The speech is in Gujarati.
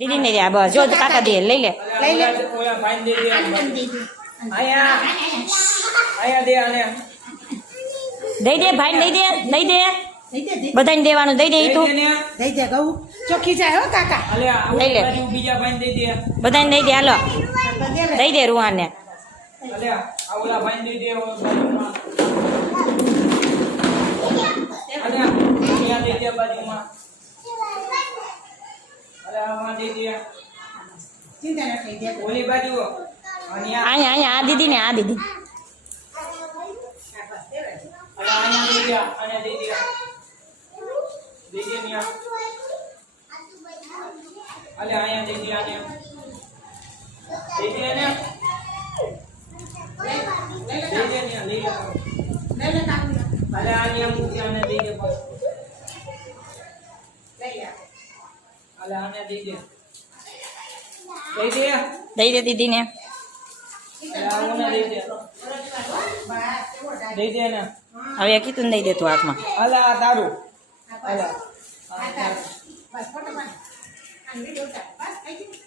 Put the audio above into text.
દીદી ને દે બસ જો કાકા દે લઈ લે ઓલા ભાઈ દે દે આયા આયા દે આને દઈ દે ભાઈ દઈ દે બધાને દેવાનું દઈ દે ઈ તું દઈ દે ગૌ ચોખ્ખી જાય હો કાકા અલે લઈ લે. બાજુ બીજા ભાઈ દે દે બધાને દઈ દે હાલો દઈ દે રૂહાને અલે આ ઓલા ભાઈ દે દે ઓલા બાજુમાં અલે અહીંયા દે દે બાજુમાં અલે આમાં દે દે ચિંતા ન થઈ દે ઓલી બાજુ અહીંયા અહીંયા આ દીદી ને આ દીદી અલે અહીંયા દે દે અને દે દે મિયા અલે અહીંયા દે દે આને દે દે ને દે દે ને લઈ લે લઈ લે કાકુ અલે અહીંયા મૂકી આને દે દે બસ લઈ લે અલે આને દે દે દઈ દે દીદી ને અલે આને દે દે દે દે ને હવે કીધું દઈ દે તું હાથમાં અલે આ તારું અલે બસ ફોટો પાડ આ વિડિયો બસ થઈ ગયું